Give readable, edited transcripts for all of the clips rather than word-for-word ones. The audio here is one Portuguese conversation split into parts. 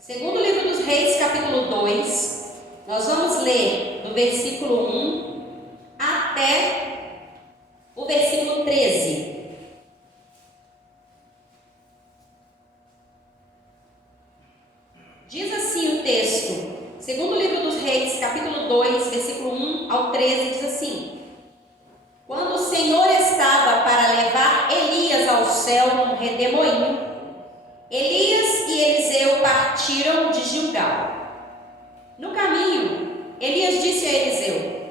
Segundo livro dos Reis, capítulo 2, nós vamos ler do versículo 1 até o versículo 13. Diz assim o texto, segundo livro dos Reis, capítulo 2, versículo 1 ao 13, diz assim: Quando o Senhor estava para levar Elias ao céu num redemoinho, Elias e Eliseu partiram de Gilgal. No caminho, Elias disse a Eliseu: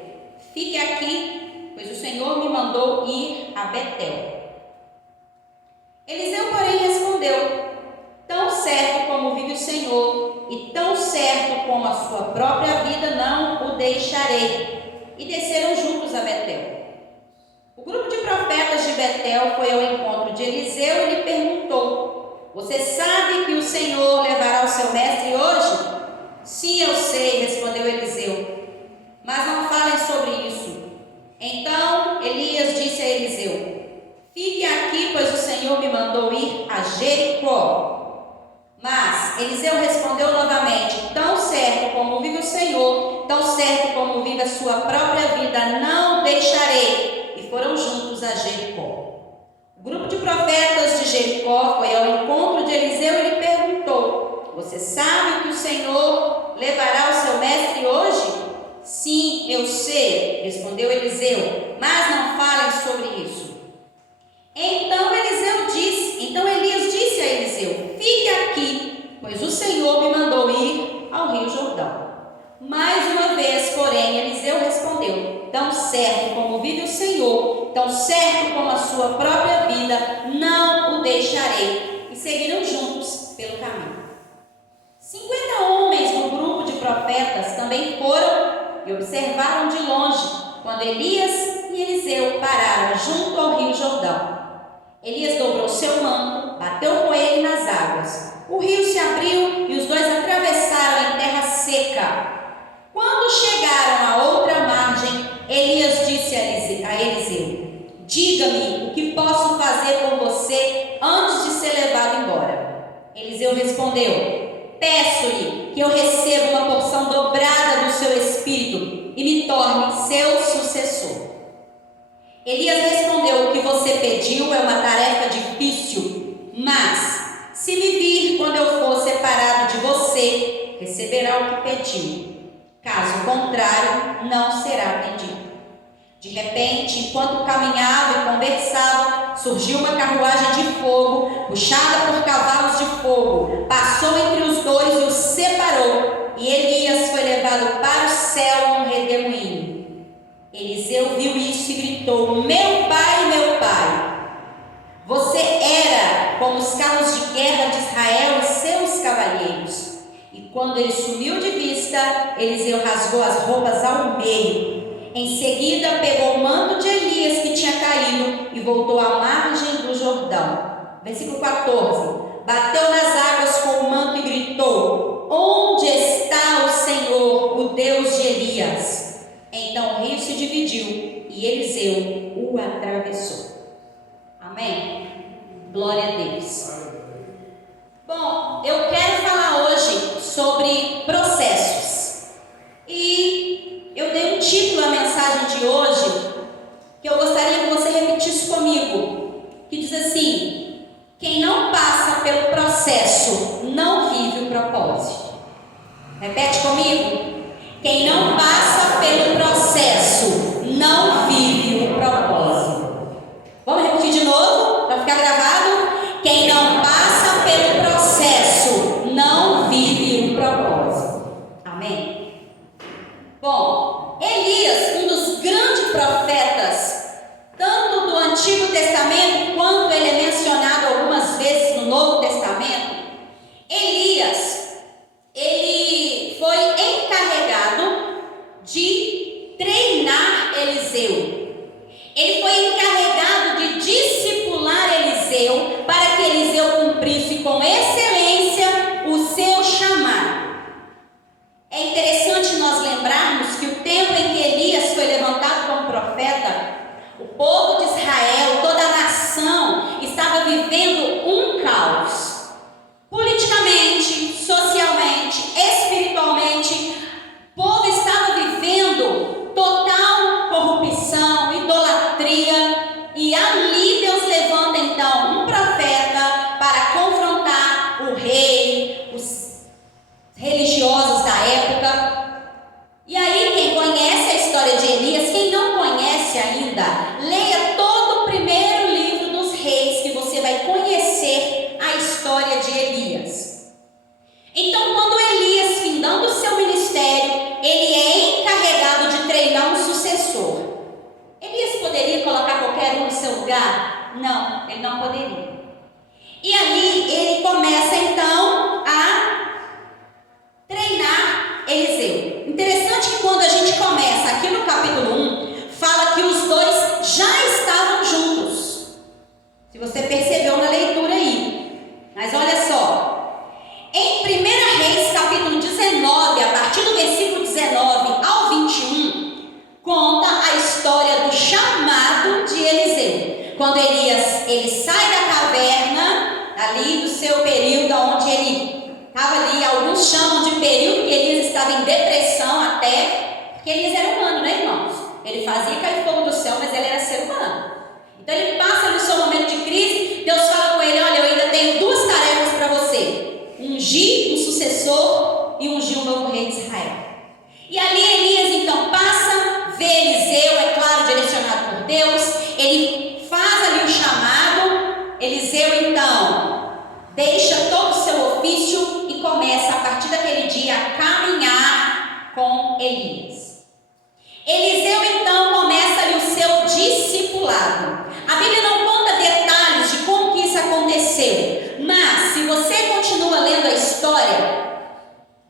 Fique aqui, pois o Senhor me mandou ir a Betel. Eliseu, porém, respondeu: Tão certo como vive o Senhor, e tão certo como a sua própria vida, não o deixarei. E desceram juntos a Betel. O grupo de profetas de Betel foi ao encontro de Eliseu e lhe perguntou: Você sabe que o Senhor levará o seu mestre hoje? Sim, eu sei, respondeu Eliseu, mas não falem sobre isso. Então Elias disse a Eliseu: Fique aqui, pois o Senhor me mandou ir a Jericó. Mas Eliseu respondeu novamente: Tão certo como vive o Senhor, tão certo como vive a sua própria vida, não deixarei. E foram juntos a Jericó. O grupo de profetas de Jericó foi ao encontro de Eliseu e lhe perguntou: Você sabe que o Senhor levará o seu mestre hoje? Sim, eu sei, respondeu Eliseu, mas não falem sobre isso. Então Elias disse a Eliseu: Fique aqui, pois o Senhor me mandou ir ao rio Jordão. Mais uma vez, porém, Eliseu respondeu: Tão certo como vive o Senhor, tão certo como a sua própria vida, não o deixarei. E seguiram juntos pelo caminho. 50 homens do grupo de profetas também foram e observaram de longe quando Elias e Eliseu pararam junto ao rio Jordão. Elias dobrou seu manto, bateu com ele nas águas. O rio se abriu e os dois atravessaram em terra seca. Quando chegaram à outra margem, Elias disse a Eliseu: Diga-me o que posso fazer por você antes de ser levado embora. Eliseu respondeu: Peço-lhe que eu receba uma porção dobrada do seu espírito e me torne seu sucessor. Elias respondeu: O que você pediu é uma tarefa difícil, mas se me vir quando eu for separado de você, receberá o que pediu. Caso contrário, não será atendido. De repente, enquanto caminhava e conversava, surgiu uma carruagem de fogo, puxada por cavalos de fogo, passou entre os dois e os separou, e Elias foi levado para o céu num redemoinho. Eliseu viu isso e gritou: Meu pai, você era como os carros de guerra de Israel e seus cavalheiros. E quando ele sumiu de vista, Eliseu rasgou as roupas ao meio. Em seguida, pegou o manto de Elias que tinha caído e voltou à margem do Jordão. Versículo 14. Bateu nas águas com o manto e gritou: Onde está o Senhor, o Deus de Elias? Então o rio se dividiu e Eliseu o atravessou. Amém? Glória a Deus. Bom, eu quero falar hoje sobre processos. E eu dei um título à mensagem de hoje que eu gostaria que você repetisse comigo, que diz assim: Quem não passa pelo processo não vive o propósito. Repete comigo: Quem não passa pelo processo não vive o propósito. Vamos repetir de novo para ficar gravado? Quem não passa pelo processo não vive o propósito. Amém? Bom, Elias, um dos grandes profetas, tanto do Antigo Testamento quanto ele é mencionado algumas vezes no Novo Testamento, Elias, ele foi encarregado de treinar Eliseu. Ele foi encarregado de discipular Eliseu para que Eliseu cumprisse com excelência o seu chamado. É interessante nós lembrarmos que o tempo em que Elias foi levantado como profeta, o povo de Israel, toda a nação, estava vivendo um caos. Politicamente, socialmente, Então, quando Elias, findando o seu ministério, ele é encarregado de treinar um sucessor. Elias poderia colocar qualquer um no seu lugar? Não, ele não poderia. E ali ele começa então a treinar Eliseu. Interessante que quando a gente começa aqui no capítulo 1, fala que os dois já estavam juntos. Se você percebeu na leitura aí. Mas olha só. Em 1 Reis, capítulo 19, a partir do versículo 19 ao 21, conta a história do chamado de Eliseu. Quando Elias, ele sai da caverna, ali do seu período onde ele estava ali, alguns chamam de período que Elias estava em depressão até, porque Elias era humano, né, irmãos? Ele fazia cair fogo do céu, mas ele era ser humano. Então ele passa no seu momento de crise, Deus fala com ele: olha, eu ainda tenho duas tarefas para você: ungir um sucessor e ungir um novo rei de Israel. E ali Elias então passa, vê Eliseu, é claro, direcionado por Deus, ele faz ali o chamado. Eliseu então deixa todo o seu ofício e começa a partir daquele dia a caminhar com Elias. Eliseu então começa ali o seu discipulado. A Bíblia não conta detalhes de como que isso aconteceu, mas se você continua lendo a história,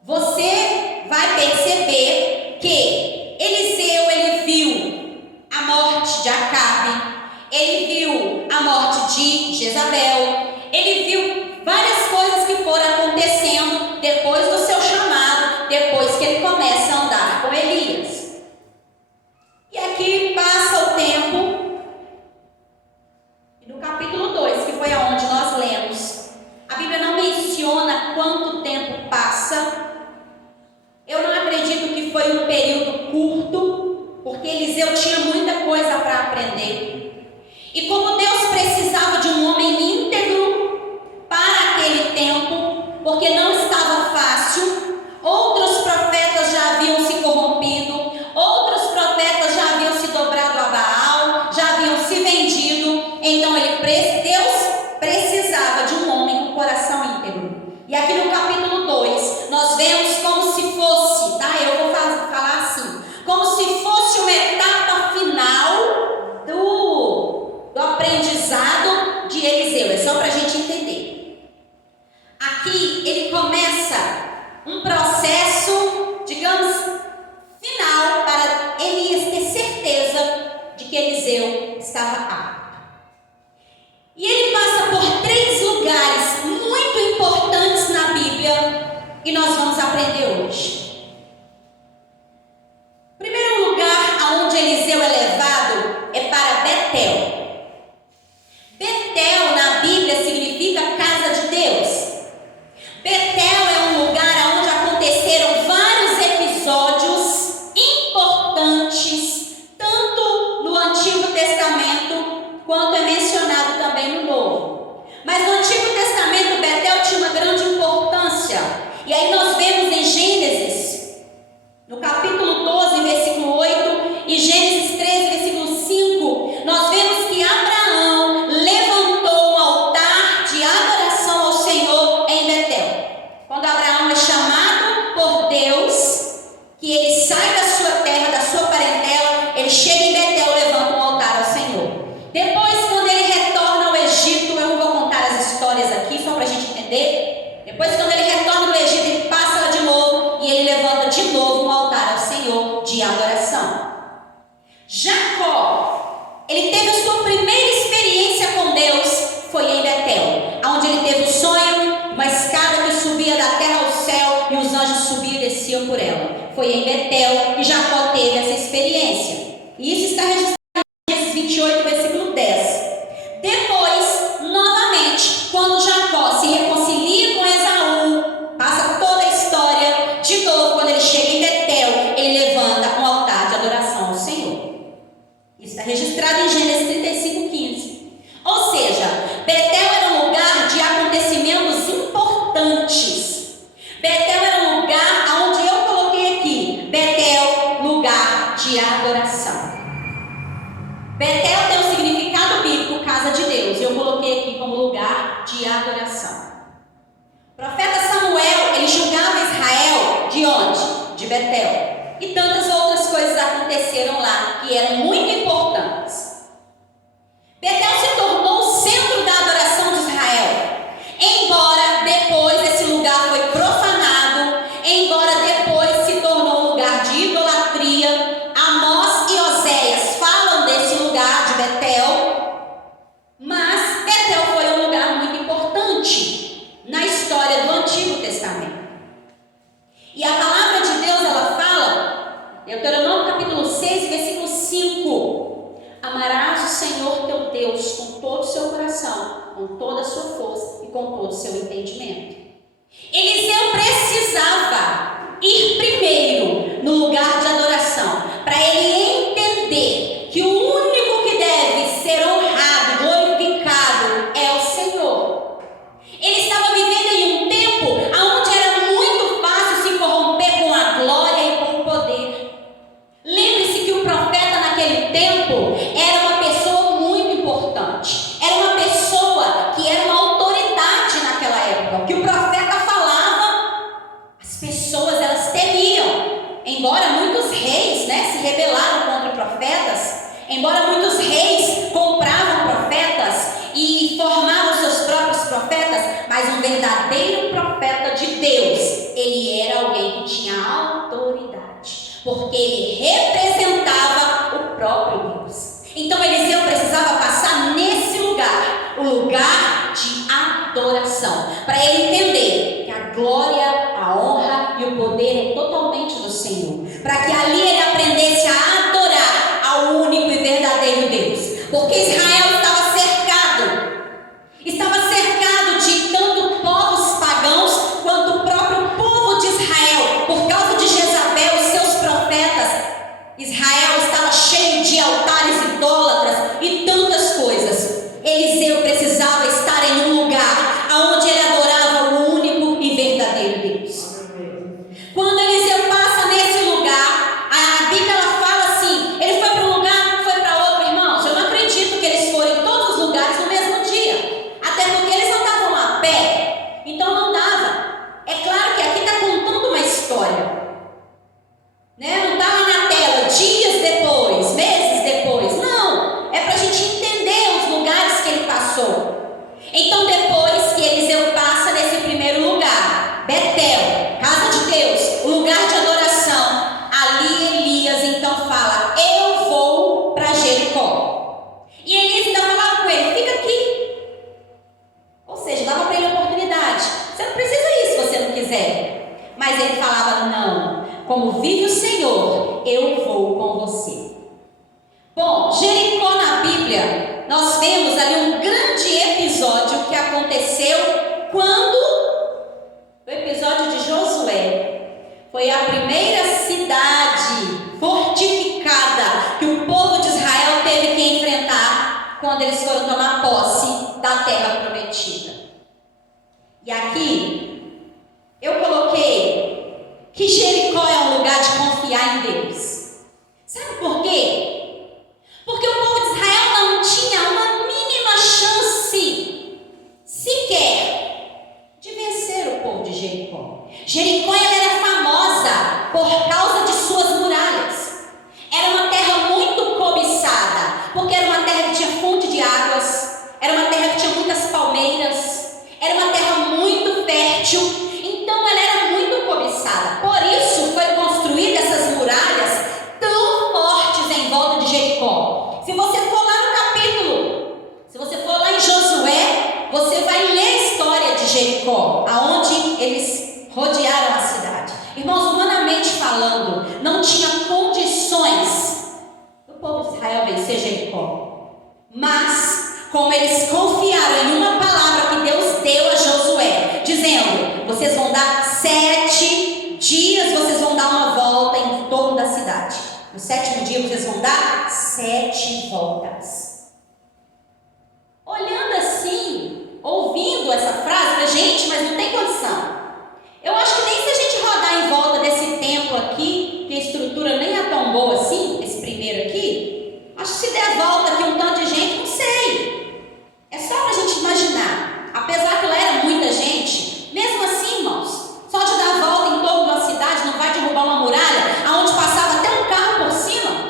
você vai perceber que Eliseu, ele viu a morte de Acabe, ele viu a morte de Jezabel, ele viu várias coisas que foram acontecendo depois do seu chamado, depois que ele começa a andar com Elias. E aqui passa o tempo, e no capítulo 2, que foi aonde nós lemos, a Bíblia não menciona quanto tempo passa. Eu não acredito que foi um período curto, porque Eliseu tinha muita coisa para aprender. E como Deus precisava de um homem íntegro para aquele tempo, porque não estava fácil, outros profetas já haviam se corrompido, outros profetas já haviam se dobrado a Baal, já haviam se vendido. Então Deus precisava de um homem com coração íntegro. E aqui no capítulo 2, nós vemos como se fosse, tá? Eu vou falar assim, como se fosse uma etapa final do aprendizado de Eliseu. É só para a gente entender. Aqui ele começa um processo, digamos, final para Elias ter certeza de que Eliseu estava apto. E ele passa por 3 lugares muito importantes na Bíblia e nós vamos aprender hoje. O primeiro lugar aonde Eliseu é levado é para Betel. Betel na Bíblia significa casa de Deus. Betel é um lugar onde aconteceram vários episódios importantes, tanto no Antigo Testamento quanto é mencionado também no Novo. Mas no Antigo Testamento Betel tinha uma grande importância. E aí nós vemos em Gênesis, no capítulo 12, versículo 8, e Gênesis 13, versículo 5, nós vemos que Abraão levantou um altar de adoração ao Senhor em Betel. Quando Abraão é chamado por Deus, que ele sai da sua terra, da sua parentela, ele chega em Betel, levanta um altar ao Senhor. Depois, quando ele retorna ao Egito, eu não vou contar as histórias aqui, só para a gente entender. Depois, quando ele retorna ao Egito, ele passa lá de novo e ele levanta de novo um altar ao Senhor de adoração. Jacó, ele teve a sua primeira experiência com Deus, foi em Betel, onde ele teve um sonho, uma escada que subia da terra ao céu e os anjos subiam e desciam por ela. Foi em Betel que Jacó teve essa experiência. E isso está registrado em Gênesis 28, versículo 10. Depois, novamente, quando Jacó se reconcilia com Esaú, passa toda a história, de novo, quando ele chega em Betel, ele levanta um altar de adoração ao Senhor. Isso está registrado em Gênesis 35, 15. Ou seja, Betel era um lugar de acontecimentos importantes. Betel era um lugar onde eu coloquei aqui, Betel, lugar de adoração. aconteceram lá, que eram muito importantes. Betel se tornou o centro da adoração de Israel. Embora depois esse lugar foi profanado, embora depois se tornou um lugar de idolatria, Amós e Oséias falam desse lugar de Betel, mas Betel foi um lugar muito importante na história do Antigo Testamento. E a palavra de Deus, ela fala, Deuteronômio capítulo 6, versículo 5: amarás o Senhor teu Deus com todo o seu coração, com toda a sua força e com todo o seu entendimento. Eliseu precisava ir primeiro no lugar de adoração, para ele entender que o único que deve ser honrado, glorificado, é o Senhor. Ele estava vivendo em um tempo onde era muito fácil se corromper com a glória e com o poder. Lembre-se que o profeta naquele tempo era uma pessoa muito importante, era uma pessoa que era uma autoridade naquela época. O que o profeta falava, as pessoas elas temiam. Embora muitos reis, se rebelaram contra profetas, embora muitos reis compravam profetas e formavam seus próprios profetas, mas um verdadeiro profeta de Deus, ele era alguém que tinha autoridade, porque ele representava o próprio Deus. Então Eliseu precisava passar nesse lugar, o lugar de adoração, para ele entender que a glória, a honra e o poder é totalmente do Senhor, para que ali ele aprendesse a adorar ao único e verdadeiro Deus, porque Israel estava cercado de tanto povos pagãos quanto o próprio povo de Israel, por causa de Jezabel e seus profetas. Israel estava cheio de altares idólatras e tantas coisas. Eliseu precisava estar em um lugar onde ele adorava o único e verdadeiro Deus. Quando Eliseu passa nesse lugar, a Bíblia ela fala assim: ele foi para um lugar, foi para outro. Irmãos, eu não acredito que eles foram em todos os lugares no mesmo dia, até porque eles andavam a pé, então não dava. É claro que aqui está contando uma história, não está lá na tela, dias depois, meses depois, não, é para a gente entender os lugares que ele passou. Então depois que Eliseu passa nesse primeiro lugar, Betel, casa de Deus, o lugar de adoração, ali Elias então fala: eu vou para Jericó. E Elias ainda falava com ele: fica aqui. Ou seja, dava para ele a oportunidade. Você não precisa ir se você não quiser. Mas ele falava: não, como vive o Senhor, eu vou com você. Bom, Jericó na Bíblia, nós vemos ali um grande episódio que aconteceu quando o episódio de Josué. Foi a primeira cidade fortificada que o povo de Israel teve que enfrentar quando eles foram tomar posse da terra prometida. E aqui eu coloquei que Jericó é um lugar de confiar em Deus. Sabe por quê? Porque o povo de Israel não tinha uma mínima chance sequer de vencer o povo de Jericó. Jericó ela era famosa por causa de suas muralhas. Era uma terra muito cobiçada, porque era uma terra que tinha fonte de águas, era uma terra que tinha muitas palmeiras, era uma terra muito fértil, então ela era muito cobiçada. Por isso foi construída essas muralhas tão fortes em volta de Jericó. Se você for lá no capítulo, se você for lá em Josué, você vai ler a história de Jericó, aonde eles rodearam a cidade. Irmãos, humanamente falando, não tinha condições do povo de Israel vencer Jericó. Mas, como eles confiaram em uma palavra que Deus deu a Josué, dizendo: vocês vão dar 7 dias, vocês vão dar uma volta em torno da cidade. No 7º dia vocês vão dar 7 voltas. Olhando assim, ouvindo essa frase, gente, mas não tem condição. Eu acho que nem se a gente rodar em volta desse templo aqui, que a estrutura nem é tão boa assim, esse primeiro aqui, acho que se der volta aqui um tanto de gente, não sei. É só pra gente imaginar. Apesar que lá era muita gente, mesmo assim, irmãos, só de dar volta em torno da cidade não vai derrubar uma muralha, aonde passava até um carro por cima.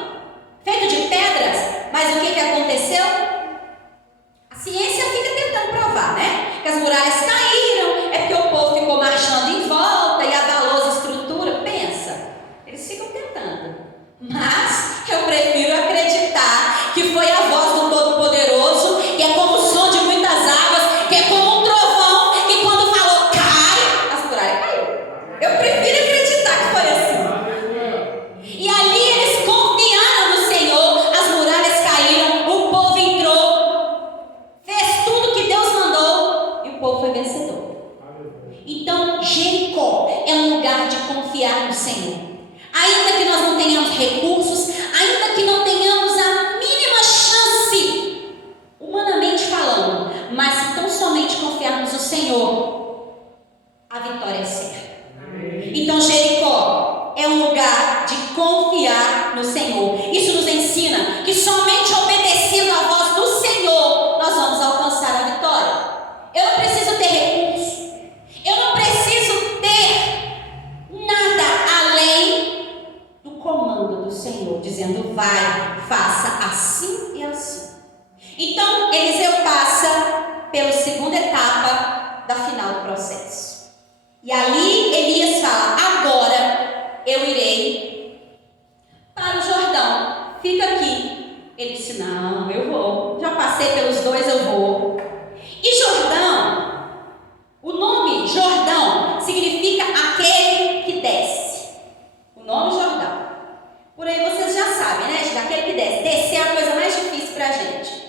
confiar no Senhor. Ainda que nós não tenhamos recursos, ainda que não tenhamos a mínima chance, humanamente falando, mas se tão somente confiarmos no Senhor, a vitória é certa. Então Jericó é um lugar de confiar no Senhor. Isso nos ensina que somente obedecendo a voz do Senhor nós vamos alcançar a vitória. Eu não preciso ter recurso, eu não preciso ter nada além do comando do Senhor, dizendo vai, faça assim e assim. Então Eliseu passa pela segunda etapa da final do processo. E ali Elias fala: agora eu irei para o Jordão, fica aqui. Ele disse: não, eu vou, já passei pelos dois, eu vou. E Jordão, o nome Jordão significa aquele que desce. O nome Jordão, por aí vocês já sabem, né, gente? Aquele que desce. Descer é a coisa mais difícil para a gente.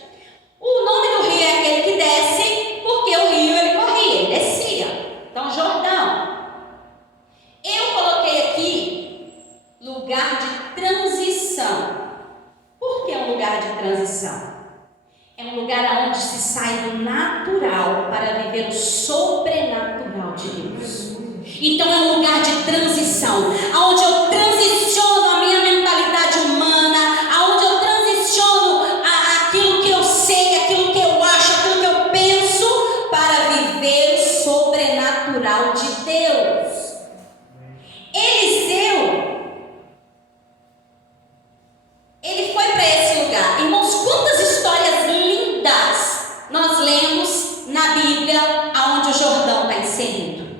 O nome do rio é aquele que desce, porque o rio ele corria, ele descia. Então, Jordão. Eu coloquei aqui lugar de transição. Por que um lugar de transição? É um lugar onde se sai do natural para viver o sobrenatural de Deus. Então, é um lugar de transição, onde eu transiciono a minha mentalidade humana, onde eu transiciono aquilo que eu sei, aquilo que eu acho, aquilo que eu penso, para viver o sobrenatural de Deus. Eliseu, ele foi para esse lugar. Irmãos, quantas histórias lindas nós lemos na Bíblia onde o Jordão está inserido?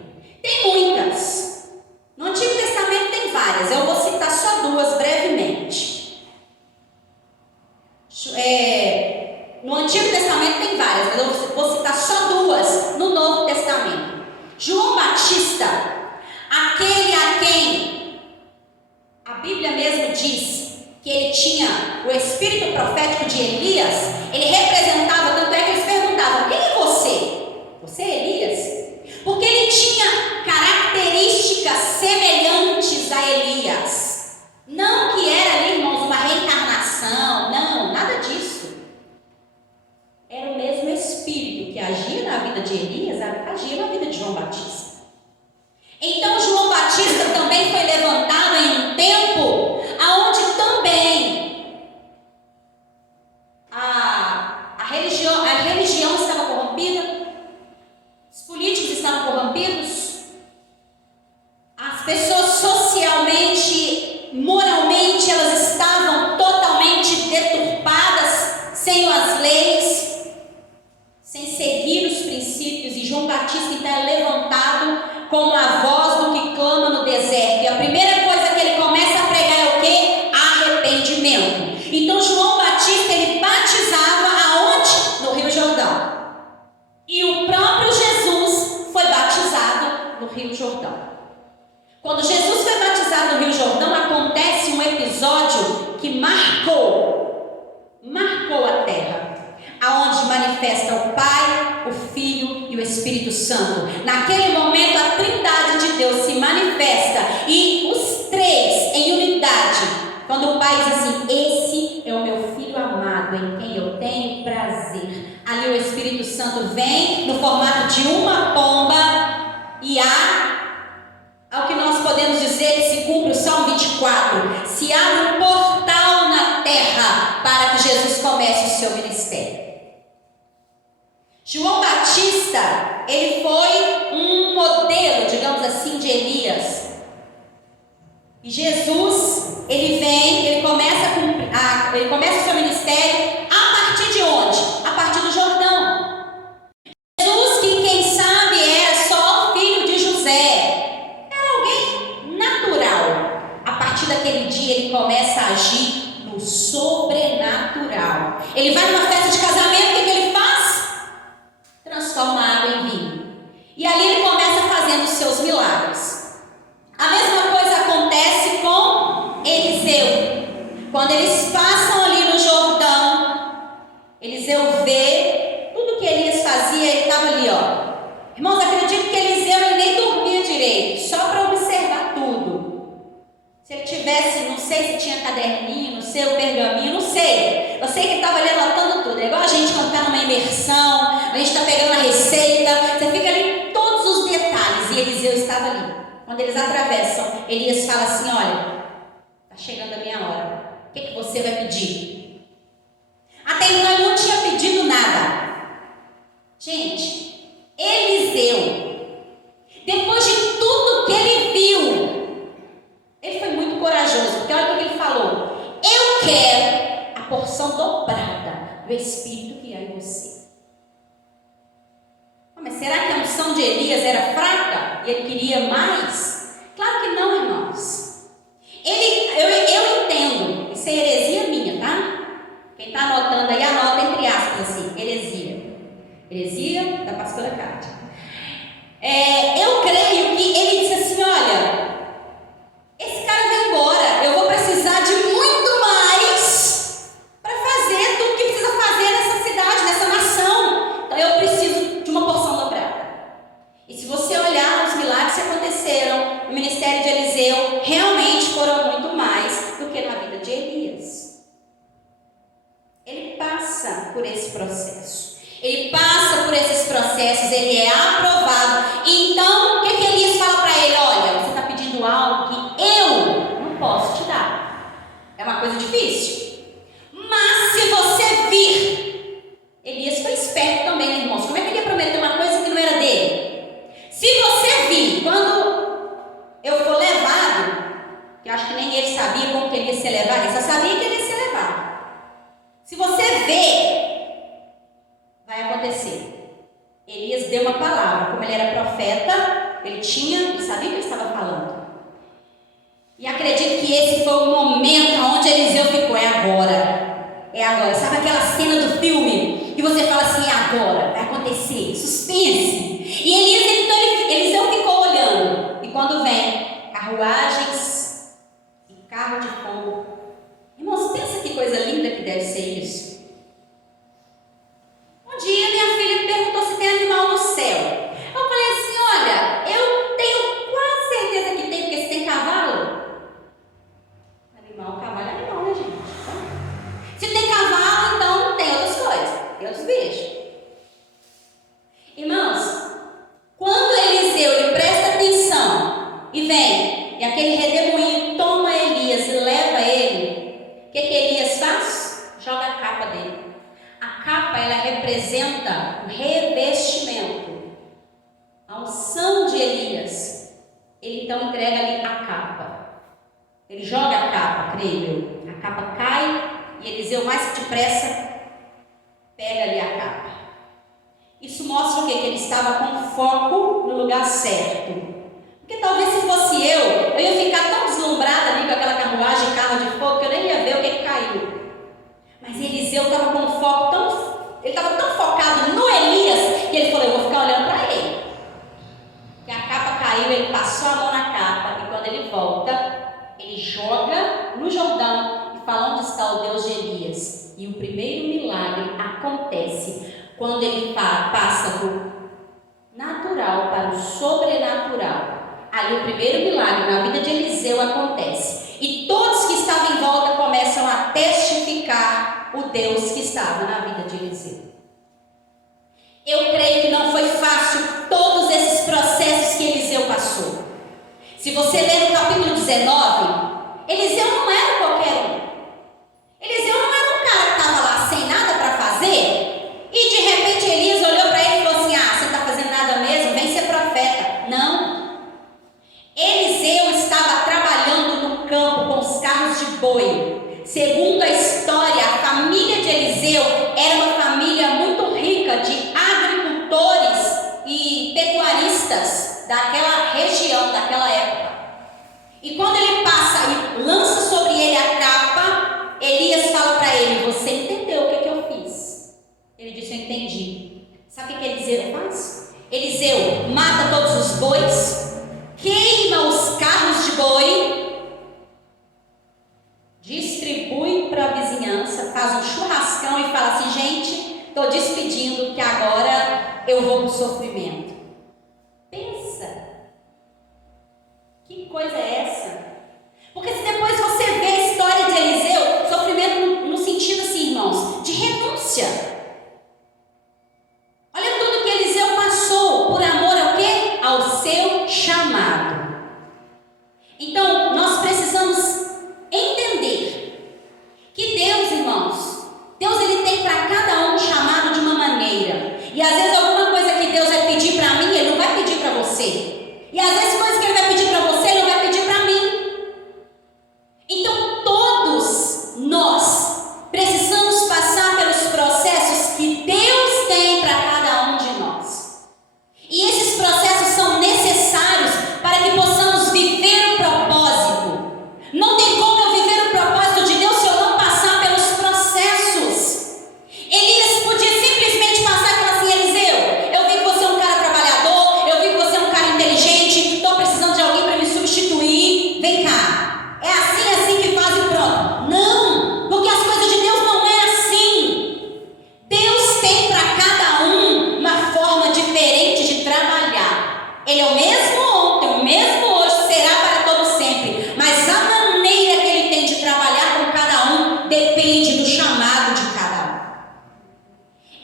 Tem muitas. No Antigo Testamento tem várias. Eu vou citar só duas brevemente. No Antigo Testamento tem várias, mas eu vou citar só duas no Novo Testamento. João Batista, aquele a quem a Bíblia mesmo diz que ele tinha o espírito profético de Elias, ele representava, tanto é que eles perguntavam: quem é você? Você é Elias? Porque ele tinha características semelhantes a Elias. Não que era ali, irmãos, uma reencarnação, não, nada disso. Era o mesmo espírito que agia na vida de Elias, agia na vida de João Batista. Então João Batista também foi levantado em um tempo onde também a religião estava corrompida, os políticos estavam corrompidos, as pessoas socialmente, moralmente, elas estavam totalmente deturpadas, sem as leis, sem seguir os princípios. E João Batista então é levantado como a voz do que clama no deserto. E a primeira coisa que ele começa a pregar é o quê? Arrependimento. Então João Batista, ele batizava aonde? No Rio Jordão. E o próprio Jesus foi batizado no Rio Jordão. Quando Jesus foi batizado no Rio Jordão, acontece um episódio que marcou a terra, aonde manifesta o Pai, o Filho e o Espírito Santo. Naquele momento a Trindade de Deus se manifesta, e os três em unidade, quando o Pai diz assim: esse é o meu Filho amado, em quem eu tenho prazer. Ali o Espírito Santo vem no formato de uma pomba, e ao que nós podemos dizer que se cumpre o Salmo 24, se abre um portal na terra para que Jesus comece o seu ministério. João Batista, ele foi um modelo, digamos assim, de Elias. E Jesus, ele começa o seu ministério a partir de onde? A partir do Jordão. Jesus, que quem sabe era só o filho de José, era alguém natural. A partir daquele dia ele começa a agir no sobrenatural. Ele vai numa festa de casamento, o que ele faz? Transforma a água em vinho. E ali ele começa fazendo os seus milagres. A mesma coisa acontece com Eliseu. Quando eles passam ali no Jordão, Eliseu vê tudo que Elias fazia, ele estava ali, ó. Irmãos, acredito que Eliseu ele nem dormia direito, só para observar tudo. tinha caderninho, no seu pergaminho, não sei. Eu sei que ele estava ali anotando tudo. É igual a gente quando está numa imersão, a gente está pegando a receita, você fica ali todos os detalhes. E Eliseu estava ali. Quando eles atravessam, Elias fala assim: olha, está chegando a minha hora. O que você vai pedir? Até então ele não tinha pedido nada. Gente, Eliseu, depois de tudo que ele viu, ele foi muito corajoso, porque olha o que ele falou: eu quero a porção dobrada do Espírito que há em você. Mas será que a unção de Elias era fraca e ele queria mais? Claro que não, irmãos. Eu entendo, isso é heresia minha, tá? Quem está anotando aí, anota entre aspas assim, heresia. Heresia da pastora Cátia. Eu creio que ele disse assim: olha, esse cara vai embora, eu vou precisar de muito mais para fazer tudo que precisa fazer nessa cidade, nessa nação. Então eu preciso de uma porção dobrada. E se você olhar os milagres que aconteceram no ministério de Eliseu, realmente foram muito mais do que na vida de Elias. Ele passa por esse processo. Ele passa por esses processos, ele é aprovado. E então, o que Elias fala para ele? Olha, você está pedindo algo que eu não posso te dar. É uma coisa difícil. Mas se você vir, Elias foi esperto também, né, irmãos? Como é que ele ia prometer uma coisa que não era dele? Se você vir, quando eu for levado, que eu acho que nem ele sabia como que ele ia ser levado, ele só sabia que ele ia ser levado. Se você ver, vai acontecer. Elias deu uma palavra, como ele era profeta, ele sabia o que ele estava falando. E acredito que esse foi o momento onde Eliseu ficou: é agora, é agora. Sabe aquela cena do filme que você fala assim: é agora, vai acontecer, suspense. E Eliseu ficou olhando, e quando vem carruagens e carro de fogo, irmãos, pensa que coisa linda que deve ser isso. Um dia minha filha me perguntou se tem animal no céu. Eu falei assim: olha, eu tenho quase certeza que tem, porque se tem cavalo. Cavalo é animal, né, gente? Se tem cavalo, então tem outras coisas, tem outros bichos. Irmãos, quando Eliseu ele presta atenção e vem, e aquele redemoinho toma Elias e leva ele, o que Elias faz? Joga a capa dele. A capa, ela representa o revestimento. A unção de Elias. Ele então entrega ali a capa. Ele joga a capa, creio eu. A capa cai e Eliseu, mais depressa, pega ali a capa. Isso mostra o quê? Que ele estava com foco no lugar certo. Porque talvez se fosse eu ia ficar tão deslumbrada ali com aquela carruagem, carro de fogo, que eu nem ia ver o que caiu. Mas Eliseu estava com foco ele estava tão focado no Elias, que ele falou: eu vou ficar olhando para ele. Que a capa caiu, ele passou a mão na capa, e quando ele volta, ele joga no Jordão e fala: onde está o Deus de Elias? E o primeiro milagre acontece quando ele passa do natural para o sobrenatural. Ali o primeiro milagre na vida de Eliseu acontece. E todos que estavam em volta começam a testificar o Deus que estava na vida de Eliseu. Eu creio que não foi fácil todos esses processos que Eliseu passou. Se você ler no capítulo 19, Eliseu não era qualquer um. Eliseu não era um cara que estava lá sem nada para fazer e de repente Elias olhou para ele e falou assim: você não está fazendo nada mesmo? Vem ser profeta. Não. Eliseu estava trabalhando no campo com os carros de boi. Segundo a história, a família de Eliseu era uma família muito rica de agricultores e pecuaristas daquela região, daquela época. E quando ele passa e lança sobre ele a capa, Elias fala para ele: você entendeu o que eu fiz? Ele disse: eu entendi. Sabe o que Eliseu faz? Eliseu mata todos os bois, queima os carros de boi, distribui para a vizinhança, faz um churrascão e fala assim: gente, estou despedindo que agora eu vou para o sofrimento. Pensa, que coisa é essa? Porque se depois você vê a história renúncia. Olha tudo que Eliseu passou por amor ao quê? Ao seu chamado. Então, nós precisamos entender que Deus, irmãos, Deus ele tem para cada um chamado de uma maneira. E às vezes alguma coisa que Deus vai pedir para mim, Ele não vai pedir para você. E às vezes coisas que Ele vai pedir para você, Ele não vai pedir para mim. Então todos nós precisamos passar pelos processos que Deus tem para cada um de nós. E esses processos são necessários para que possamos viver o propósito. Não tem como eu viver o propósito de Deus se eu não passar pelos processos. Elias podia simplesmente passar e falar assim: Eliseu, eu vi que você é um cara trabalhador, eu vi que você é um cara inteligente, estou precisando de alguém para me substituir, vem cá. É assim que faz e pronto. Não, porque as coisas de Deus não é assim. Deus tem para cada um uma forma diferente de trabalhar. Ele é o mesmo ontem, o mesmo hoje, será para todo sempre. Mas a maneira que Ele tem de trabalhar com cada um depende do chamado de cada um.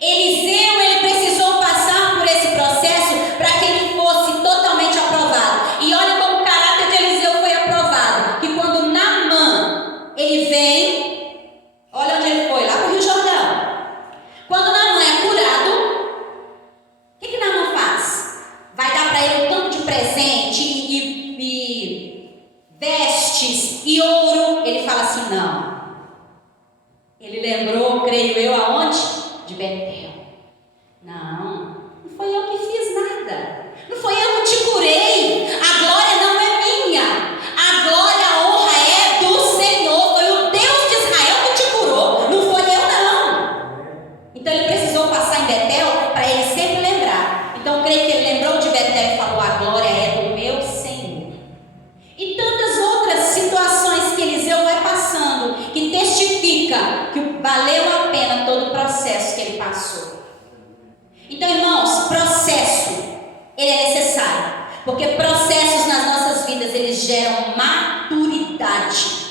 Eliseu, ele precisou passar por esse processo para que ele fosse totalmente aprovado. E olha como o caráter de Eliseu foi aprovado. Que quando Naamã, ele vem, olha onde ele foi, lá para o Rio Jordão. Quando Naamã é curado, o que Naamã faz? Vai dar para ele um tanto de presente e vestes e ouro. Ele fala assim: não. Ele lembrou, creio eu, aonde? De Betel. Não foi eu que fiz nada. Não foi eu que te curei. A glória não é minha. A glória, a honra é do Senhor. Foi o Deus de Israel que te curou. Não foi eu, não. Então ele precisou passar em Betel para ele sempre lembrar. Então creio que ele lembrou de Betel e falou: a glória é do meu Senhor. E tantas outras situações que Eliseu vai passando, que testifica que valeu a pena todo o processo que ele passou. Então, irmãos, processo, ele é necessário, porque processos nas nossas vidas, eles geram maturidade.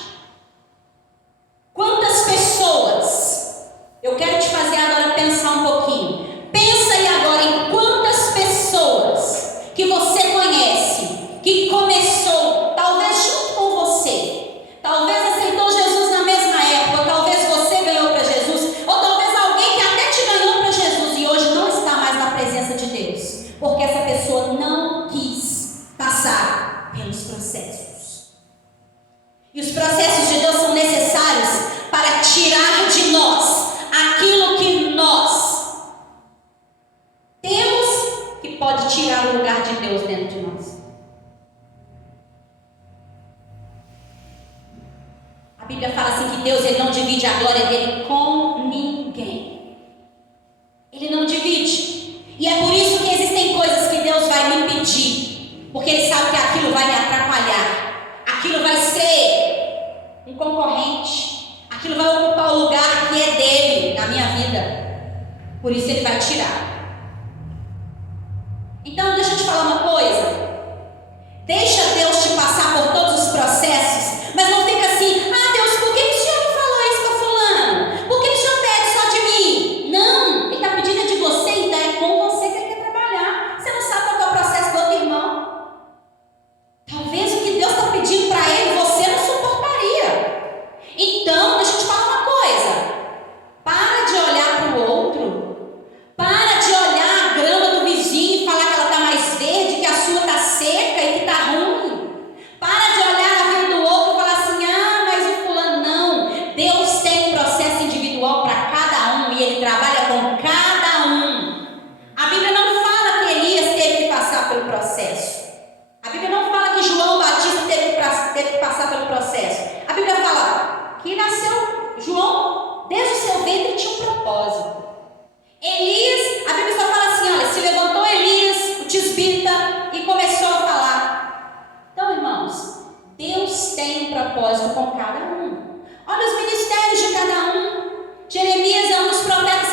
Quantas pessoas, eu quero te fazer agora pensar um pouquinho. Pensa aí agora em quantas pessoas que você conhece, que começou, talvez junto com você, talvez aceitou Jesus na mesma época, ou talvez você ganhou para Jesus, ou talvez alguém que até te ganhou para Jesus e hoje não está mais na presença de Deus, porque essa pessoa não quis passar pelos processos. E os processos de Deus são necessários para tirar de nós aquilo que nós temos, que pode tirar o lugar de Deus dentro de nós. A Bíblia fala assim que Deus ele não divide a glória dele com ninguém. Ele não divide. E é por isso que existem coisas que Deus vai me pedir, porque Ele sabe que aquilo vai me atrapalhar, aquilo vai ser um concorrente, aquilo vai ocupar o lugar que é dele na minha vida. Por isso Ele vai tirar. Então deixa eu te falar uma coisa. Deixa Deus te passar por todos os processos, mas não fica assim: ah, Deus, por que o Senhor não falou isso para fulano? Por que o Senhor pede só de mim? Não, Ele está pedindo de você, então é com você que Ele quer trabalhar. Você não sabe qual é o processo do outro irmão. Talvez o que Deus está pedindo para ele, você não suportaria. Então, deixa eu te falar uma coisa. Para de olhar para o outro. Para de olhar a grama do vizinho e falar que ela está mais verde, que a sua está seca e que está ruim. Para de olhar a vida do outro e falar assim: ah, mas o fulano não. Deus tem um processo individual para cada um e Ele trabalha com cada um. A Bíblia não fala que Elias teve que passar pelo processo. A Bíblia não fala que João Batista teve que passar pelo processo. A Bíblia fala que nasceu João, desde o seu ventre tinha um propósito. Elias, a Bíblia só fala assim: olha, se levantou Elias, o tisbita, e começou a falar. Então, irmãos, Deus tem um propósito com cada um. Olha os ministérios de cada um. Jeremias é um dos profetas